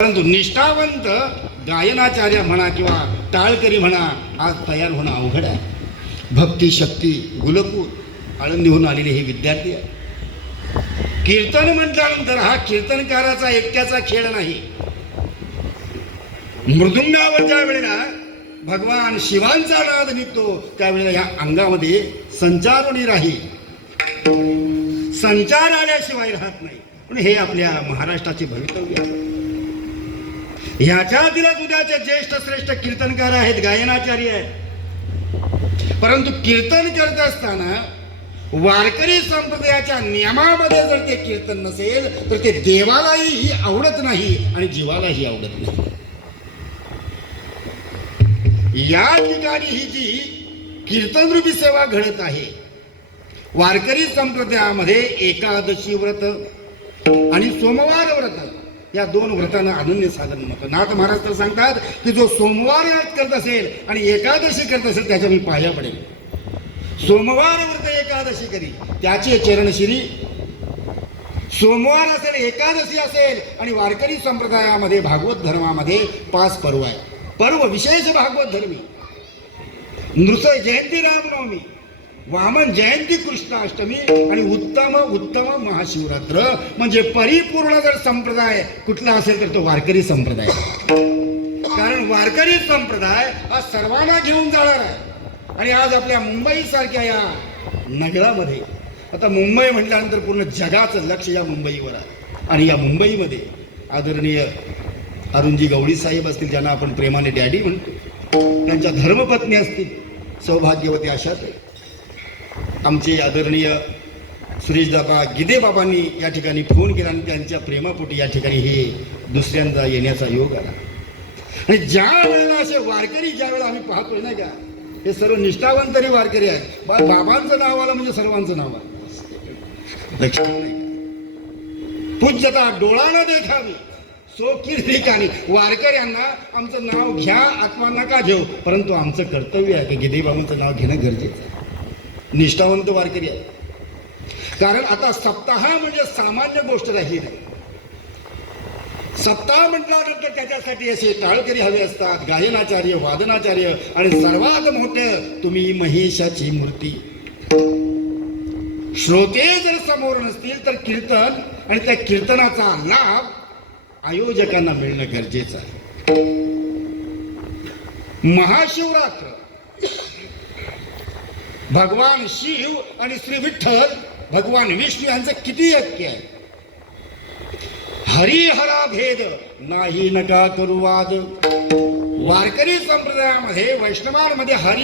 परंतु निष्ठावंत गायनाचार्य म्हणा किंवा टाळकरी म्हणा आज तयार होणं अवघड आहे. भक्ती शक्ती गुलपूर आळंदीहून आलेले हे विद्यार्थी आहे कीर्तन म्हटल्यानंतर हा कीर्तनकाराचा एकट्याचा खेळ नाही. मृदुंगावर ज्या वेळेला भगवान शिवांचा नाद निघतो त्यावेळेला या अंगामध्ये संचारणी राही. संचार आल्याशिवाय राहत नाही. पण हे आपल्या महाराष्ट्राचे भवितव्य आहे. ह्याच्या ह्याच्यातीलच उद्याचे ज्येष्ठ श्रेष्ठ कीर्तनकार आहेत गायनाचार्य आहेत. परंतु कीर्तन करत असताना वारकरी संप्रदायाच्या नियमामध्ये जर ते कीर्तन नसेल तर ते देवालाही ही आवडत नाही आणि जीवालाही आवडत नाही. या ठिकाणी ही जी कीर्तनरूपी सेवा घडत आहे वारकरी संप्रदायामध्ये एकादशी व्रत आणि सोमवार व्रत. या दोन व्रतांना अनन्य साधन म्हणतं नाथ महाराज तर सांगतात की जो सोमवार व्रत करत असेल आणि एकादशी करत असेल त्याच्या मी पाया पडेल सोमवार व्रत एकादशी करी त्याचे चरणशिरी सोमवार असेल एकादशी असेल आणि वारकरी संप्रदायामध्ये भागवत धर्मामध्ये पाच पर्व आहे पर्व विशेष भागवत धर्मी. नृसय जयंती रामनवमी. वामन जयंती कृष्णाष्टमी आणि उत्तम उत्तम महाशिवरात्र म्हणजे परिपूर्ण जर संप्रदाय कुठला असेल तर तो वारकरी संप्रदाय. कारण वारकरी संप्रदाय हा सर्वांना घेऊन जाणार आहे. आणि आज आपल्या मुंबई सारख्या या नगरामध्ये आता मुंबई म्हटल्यानंतर पूर्ण जगाचं लक्ष या मुंबईवर आहे. आणि या मुंबईमध्ये आदरणीय अरुणजी गवळी साहेब असतील ज्यांना आपण प्रेमाने डॅडी म्हणतो त्यांच्या धर्मपत्नी असतील सौभाग्यवती अशाच आहे आमचे आदरणीय सुरेशदाबा गिदे बाबांनी या ठिकाणी फोन केला आणि त्यांच्या प्रेमापोटी या ठिकाणी हे दुसऱ्यांदा येण्याचा योग आला. आणि ज्या वेळेला असे वारकरी ज्या वेळेला आम्ही पाहतोय ना का हे सर्व निष्ठावंतरी वारकरी आहे बा- बाबांचं नाव आलं म्हणजे सर्वांचं नाव आलं. लक्षात नाही. पूज्यता डोळानं देखावी सो ठिकाणी वारकऱ्यांना आमचं नाव घ्या अथवा नका घेऊ? परंतु आमचं कर्तव्य आहे की गिदे बाबांचं नाव घेणं गरजेचं आहे. निष्ठावंत वारकरी आहे कारण आता सप्ताह म्हणजे सामान्य गोष्ट राहिली नाही. सप्ताह म्हटल्यानंतर त्याच्यासाठी असे टाळकरी हवे असतात. गायनाचार्य वादनाचार्य आणि सर्वात मोठं तुम्ही महेशाची मूर्ती. श्रोते जर समोर नसतील तर कीर्तन आणि त्या कीर्तनाचा लाभ आयोजकांना मिळणं गरजेचं आहे. महाशिवरात्र. भगवान शिव आणि श्री विठ्ठल भगवान विष्णू यांचं किती ऐक्य आहे? हरिहरा भेद नाही नका करू वाद. वारकरी संप्रदायामध्ये वैष्णवांमध्ये हरी